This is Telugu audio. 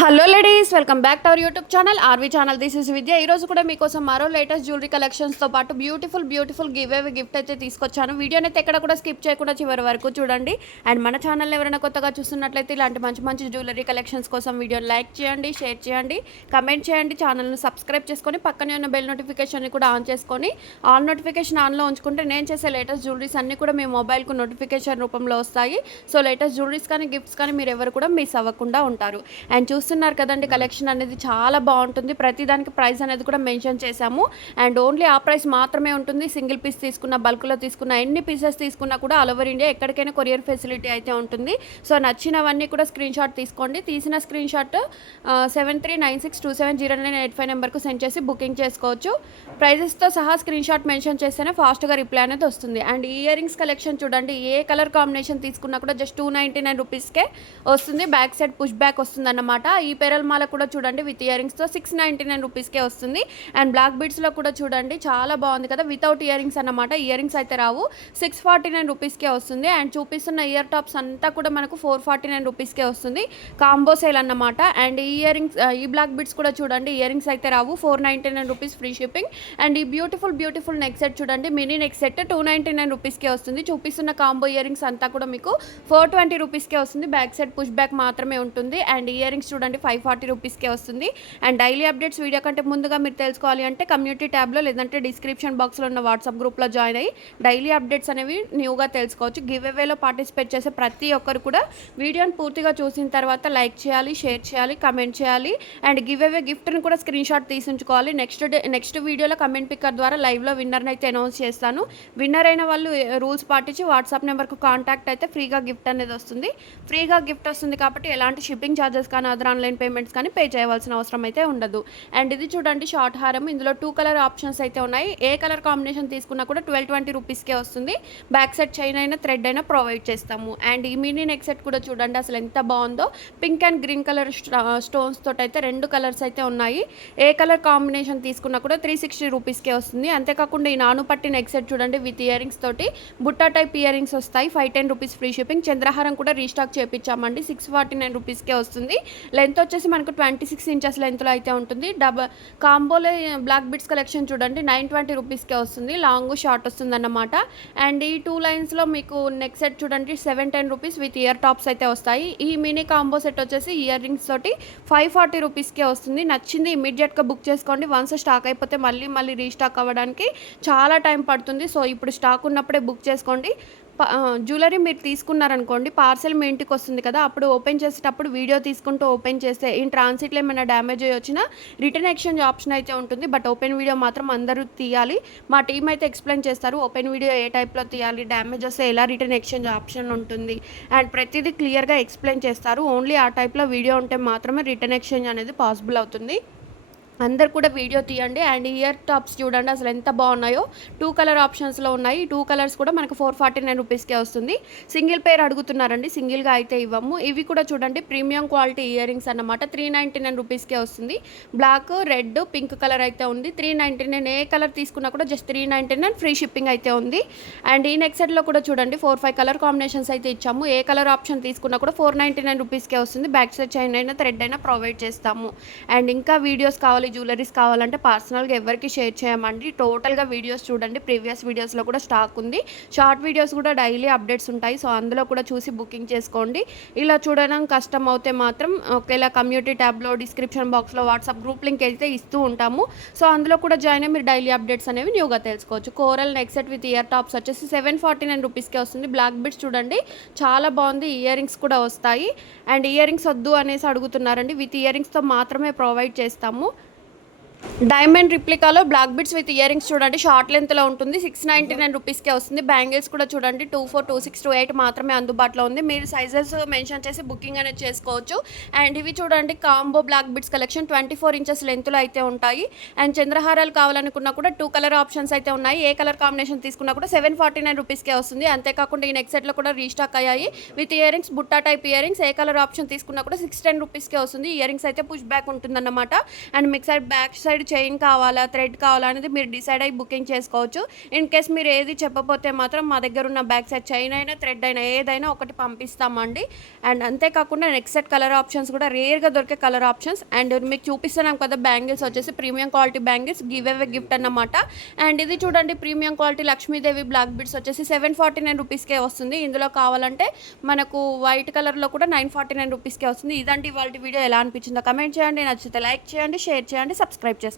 Hello ladies, welcome back to our YouTube channel RV channel. This is Vidya. ఈరోజు కూడా మీకోసం మరో లేటెస్ట్ జ్యువెలరీ కలెక్షన్స్తో పాటు బ్యూటిఫుల్ గివ్ అవే గిఫ్ట్ అయితే తీసుకొచ్చాను. వీడియోని అయితే ఎక్కడ కూడా స్కిప్ చేయకుండా చివరి వరకు చూడండి. అండ్ మన ఛానల్ ఎవరైనా కొత్తగా చూస్తున్నట్లయితే ఇలాంటి మంచి జ్యువెలరీ కలెక్షన్స్ కోసం వీడియోని లైక్ చేయండి, షేర్ చేయండి, కమెంట్ చేయండి, ఛానల్ని సబ్స్క్రైబ్ చేసుకొని పక్కనే ఉన్న బెల్ నోటిఫికేషన్ని కూడా ఆన్ చేసుకొని ఆల్ నోటిఫికేషన్ ఆన్లో ఉంచుకుంటే నేను చేసే లేటెస్ట్ జ్యువెలరీస్ అన్నీ కూడా మీ మొబైల్కు నోటిఫికేషన్ రూపంలో వస్తాయి. సో లేటెస్ట్ జ్యువెలరీస్ కానీ గిఫ్ట్స్ కానీ మీరు ఎవరు కూడా మిస్ అవ్వకుండా ఉంటారు. అండ్ చూస్తున్నారు కదండి, కలెక్షన్ అనేది చాలా బాగుంటుంది. ప్రతిదానికి ప్రైస్ అనేది కూడా మెన్షన్ చేశాము. అండ్ ఓన్లీ ఆ ప్రైస్ మాత్రమే ఉంటుంది. సింగిల్ పీస్ తీసుకున్న, బల్క్లో తీసుకున్న, ఎన్ని పీసెస్ తీసుకున్నా కూడా ఆల్ ఓవర్ ఇండియా ఎక్కడికైనా కొరియర్ ఫెసిలిటీ అయితే ఉంటుంది. సో నచ్చినవన్నీ కూడా స్క్రీన్ షాట్ తీసుకోండి. తీసిన స్క్రీన్ షాట్ 7396270985 నెంబర్కు సెండ్ చేసి బుకింగ్ చేసుకోవచ్చు. ప్రైజెస్తో సహా స్క్రీన్ షాట్ మెన్షన్ చేస్తేనే ఫాస్ట్గా రిప్లై అనేది వస్తుంది. అండ్ ఇయర్ రింగ్స్ కలెక్షన్ చూడండి, ఏ కలర్ కాంబినేషన్ తీసుకున్నా కూడా జస్ట్ 299 రూపీస్కే వస్తుంది. బ్యాక్ సైడ్ పుష్ బ్యాక్ వస్తుంది అన్నమాట. ఈ పెరల్ మాల కూడా చూడండి విత్ ఇయర్ రింగ్స్తో 699 రూపీస్కే వస్తుంది. అండ్ బ్లాక్ బీడ్స్లో కూడా చూడండి చాలా బాగుంది కదా, వితౌట్ ఇయర్ రింగ్స్ అన్నమాట. ఇయర్ రింగ్స్ అయితే రావు, 649 రూపీస్కే వస్తుంది. అండ్ చూపిస్తున్న ఇయర్ టాప్స్ అంతా కూడా మనకు 449 రూపీస్కే వస్తుంది. కాంబో సేల్ అన్నమాట. అండ్ ఈ ఇయర్ రింగ్స్, ఈ బ్లాక్ బీడ్స్ కూడా చూడండి, ఇయర్ రింగ్స్ అయితే రావు, 499 రూపీస్ ఫ్రీ షిప్పింగ్. అండ్ ఈ బ్యూటిఫుల్ నెక్ సెట్ చూడండి, మినీ నెక్ సెట్ 299 రూపీస్కే వస్తుంది. చూపిస్తున్న కాంబో ఇయర్ రింగ్స్ అంతా కూడా మీకు 420 రూపీస్కే వస్తుంది. బ్యాక్ సైడ్ పుష్ బ్యాక్ మాత్రమే ఉంటుంది. అండ్ ఇయర్ రింగ్స్ చూడండి 540 రూపీస్కే వస్తుంది. అండ్ డైలీ అప్డేట్స్ వీడియో కంటే ముందుగా మీరు తెలుసుకోవాలి అంటే కమ్యూనిటీ ట్యాబ్లో లేదంటే డిస్క్రిప్షన్ బాక్స్లో ఉన్న వాట్సాప్ గ్రూప్లో జాయిన్ అయ్యి డైలీ అప్డేట్స్ అనేవి న్యూగా తెలుసుకోవచ్చు. గివ్ అవేలో పార్టిసిపేట్ చేసే ప్రతి ఒక్కరు కూడా వీడియోని పూర్తిగా చూసిన తర్వాత లైక్ చేయాలి, షేర్ చేయాలి, కమెంట్ చేయాలి. అండ్ గివ్ అవే గిఫ్ట్ని కూడా స్క్రీన్ షాట్ తీసి ఉంచుకోవాలి. నెక్స్ట్ వీడియోలో కమెంట్ పిక్కర్ ద్వారా లైవ్లో విన్నర్ని అయితే అనౌన్స్ చేస్తాను. విన్నర్ అయిన వాళ్ళు రూల్స్ పాటించి వాట్సాప్ నెంబర్కు కాంటాక్ట్ అయితే ఫ్రీగా గిఫ్ట్ అనేది వస్తుంది. ఫ్రీగా గిఫ్ట్ వస్తుంది కాబట్టి ఎలాంటి షిప్పింగ్ ఛార్జెస్ కానీ అదర్ ఆన్లైన్ పేమెంట్స్ కానీ పే చేయవలసిన అవసరం అయితే ఉండదు. అండ్ ఇది చూడండి షార్ట్ హారం, ఇందులో 2 కలర్ ఆప్షన్స్ అయితే ఉన్నాయి. ఏ కలర్ కాంబినేషన్ తీసుకున్నా కూడా 1220 రూపీస్కే వస్తుంది. బ్యాక్ సైడ్ చైన్ అయినా థ్రెడ్ అయినా ప్రొవైడ్ చేస్తాము. అండ్ ఈ మినీ నెక్ సెట్ కూడా చూడండి అసలు ఎంత బాగుందో, pink and green colour stones తోటి అయితే 2 కలర్స్ అయితే ఉన్నాయి. ఏ కలర్ కాంబినేషన్ తీసుకున్నా కూడా 360 రూపీస్కే వస్తుంది. అంతేకాకుండా ఈ నాను పట్టి నెక్ సెట్ చూడండి విత్ ఇయర్ రింగ్స్ తోటి బుట్టా టైప్ ఇయర్ రింగ్స్ వస్తాయి, 510 రూపీస్ ఫ్రీ షిప్పింగ్. చంద్రహారం కూడా రీస్టాక్ చేయించామండి, 649 రూపీస్కే వస్తుంది. లెంత్ వచ్చేసి మనకు 26 ఇంచెస్ లెంత్లో అయితే ఉంటుంది. కాంబోలో బ్లాక్ బిట్స్ కలెక్షన్ చూడండి 920 రూపీస్కే వస్తుంది. లాంగ్ షార్ట్ వస్తుంది అన్నమాట. అండ్ ఈ 2 లైన్స్లో మీకు నెక్ సెట్ చూడండి 710 రూపీస్ విత్ ఇయర్ టాప్స్ అయితే వస్తాయి. ఈ మినీ కాంబో సెట్ వచ్చేసి ఇయర్ రింగ్స్ తోటి 540 రూపీస్కే వస్తుంది. నచ్చింది ఇమీడియట్గా బుక్ చేసుకోండి. వన్స్ స్టాక్ అయిపోతే మళ్ళీ రీస్టాక్ అవ్వడానికి చాలా టైం పడుతుంది. సో ఇప్పుడు స్టాక్ ఉన్నప్పుడే బుక్ చేసుకోండి. జ్యువెలరీ మీరు తీసుకున్నారనుకోండి, పార్సెల్ మీ ఇంటికి వస్తుంది కదా, అప్పుడు ఓపెన్ చేసేటప్పుడు వీడియో తీసుకుంటూ ఓపెన్ చేస్తే ఇన్ ట్రాన్సిట్లో ఏమైనా డ్యామేజ్ అయ్యి వచ్చినా రిటర్న్ ఎక్స్చేంజ్ ఆప్షన్ అయితే ఉంటుంది. బట్ ఓపెన్ వీడియో మాత్రం అందరూ తీయాలి. మా టీం అయితే ఎక్స్ప్లెయిన్ చేస్తారు ఓపెన్ వీడియో ఏ టైప్లో తీయాలి, డ్యామేజ్ వస్తే ఎలా రిటర్న్ ఎక్స్చేంజ్ ఆప్షన్ ఉంటుంది అండ్ ప్రతిదీ క్లియర్గా ఎక్స్ప్లెయిన్ చేస్తారు. ఓన్లీ ఆ టైప్లో వీడియో ఉంటే మాత్రమే రిటర్న్ ఎక్స్చేంజ్ అనేది పాసిబుల్ అవుతుంది. అందరు కూడా వీడియో తీయండి. అండ్ ఇయర్ టాప్స్ చూడండి అసలు ఎంత బాగున్నాయో, 2 కలర్ ఆప్షన్స్లో ఉన్నాయి. 2 కలర్స్ కూడా మనకు 449 రూపీస్కే వస్తుంది. సింగిల్ పేర్ అడుగుతున్నారండి, సింగిల్గా అయితే ఇవ్వము. ఇవి కూడా చూడండి ప్రీమియం క్వాలిటీ ఇయర్ రింగ్స్ అన్నమాట, 399 రూపీస్కే వస్తుంది. బ్లాక్, రెడ్, పింక్ కలర్ అయితే ఉంది. 399 ఏ కలర్ తీసుకున్నా కూడా జస్ట్ 399 ఫ్రీ షిప్పింగ్ అయితే ఉంది. అండ్ ఈ నెక్ సెట్లో కూడా చూడండి 4-5 కలర్ కాంబినేషన్స్ అయితే ఇచ్చాము. ఏ కలర్ ఆప్షన్ తీసుకున్నా కూడా 499 రూపీస్కే వస్తుంది. బ్యాక్ సైడ్ చైన్ అయినా థ్రెడ్ అయినా ప్రొవైడ్ చేస్తాము. అండ్ ఇంకా వీడియోస్ కావాలి, జ్యువెలరీస్ కావాలంటే పర్సనల్గా ఎవరికి షేర్ చేయమండి. టోటల్గా వీడియోస్ చూడండి, ప్రీవియస్ వీడియోస్లో కూడా స్టాక్ ఉంది. షార్ట్ వీడియోస్ కూడా డైలీ అప్డేట్స్ ఉంటాయి. సో అందులో కూడా చూసి బుకింగ్ చేసుకోండి. ఇలా చూడడం కష్టం అవుతే మాత్రం ఒకేలా కమ్యూనిటీ ట్యాబ్లో డిస్క్రిప్షన్ బాక్స్లో వాట్సాప్ గ్రూప్ లింక్ అయితే ఇస్తూ ఉంటాము. సో అందులో కూడా జాయిన్ అయ్యి మీరు డైలీ అప్డేట్స్ అనేవి న్యూగా తెలుసుకోవచ్చు. Coral neck set with ear tops వచ్చేసి 749 రూపీస్కే వస్తుంది. బ్లాక్ బిట్స్ చూడండి చాలా బాగుంది. ఇయర్ రింగ్స్ కూడా వస్తాయి. అండ్ ఇయర్ రింగ్స్ వద్దు అనేసి అడుగుతున్నారండి, విత్ ఇయర్ రింగ్స్తో మాత్రమే ప్రొవైడ్ చేస్తాము. డైమండ్ రిప్లికాలో black beads with earrings చూడండి షార్ట్ లెంత్లో ఉంటుంది, 699 రూపీస్కే వస్తుంది. బ్యాంగిల్స్ కూడా చూడండి 24, 26, 28 మాత్రమే అందుబాటులో ఉంది. మీరు సైజెస్ మెన్షన్ చేసి బుకింగ్ అనేది చేసుకోవచ్చు. అండ్ ఇవి చూడండి combo black beads collection 24 inches లెంత్లో అయితే ఉంటాయి. అండ్ చంద్రహారాలు కావాలనుకున్నా కూడా 2 కలర్ ఆప్షన్స్ అయితే ఉన్నాయి. ఏ కలర్ కాంబినేషన్ తీసుకున్నా కూడా 749 రూపీస్కే వస్తుంది. అంతేకాకుండా ఈ నెక్ సెట్లో కూడా రీస్టాక్ అయ్యాయి విత్ ఇయర్ రింగ్స్, బుట్టా టైప్ ఇయర్ రింగ్స్. ఏ కలర్ ఆప్షన్ తీసుకున్నా కూడా 610 రూపీస్కే వస్తుంది. ఇయర్ రింగ్స్ అయితే పుష్ బ్యాక్ ఉంటుందన్నమాట. అండ్ మిక్సర్ బ్యాక్ సైడ్ చైన్ కావాలా, థ్రెడ్ కావాలా అనేది మీరు డిసైడ్ అయ్యి బుకింగ్ చేసుకోవచ్చు. ఇన్ కేస్ మీరు ఏది చెప్పకపోతే మాత్రం మా దగ్గర ఉన్న బ్యాక్ సైడ్ చైన్ అయినా, థ్రెడ్ అయినా ఏదైనా ఒకటి పంపిస్తామండి. అండ్ అంతేకాకుండా నెక్స్ట్ సెట్ కలర్ ఆప్షన్స్ కూడా రేర్గా దొరికే కలర్ ఆప్షన్స్. అండ్ మీకు చూపిస్తున్నాం కదా బ్యాంగిల్స్ వచ్చేసి premium quality bangles, give away gift అన్నమాట. అండ్ ఇది చూడండి premium quality Lakshmidevi black beads వచ్చేసి 749 రూపీస్కే వస్తుంది. ఇందులో కావాలంటే మనకు వైట్ కలర్లో కూడా 949 రూపీస్కే వస్తుంది. ఇదండి వాళ్ళ వీడియో ఎలా అనిపించిందో కమెంట్ చేయండి. నచ్చితే లైక్ చేయండి, షేర్ చేయండి, సబ్స్క్రైబ్ చేసుకోండి.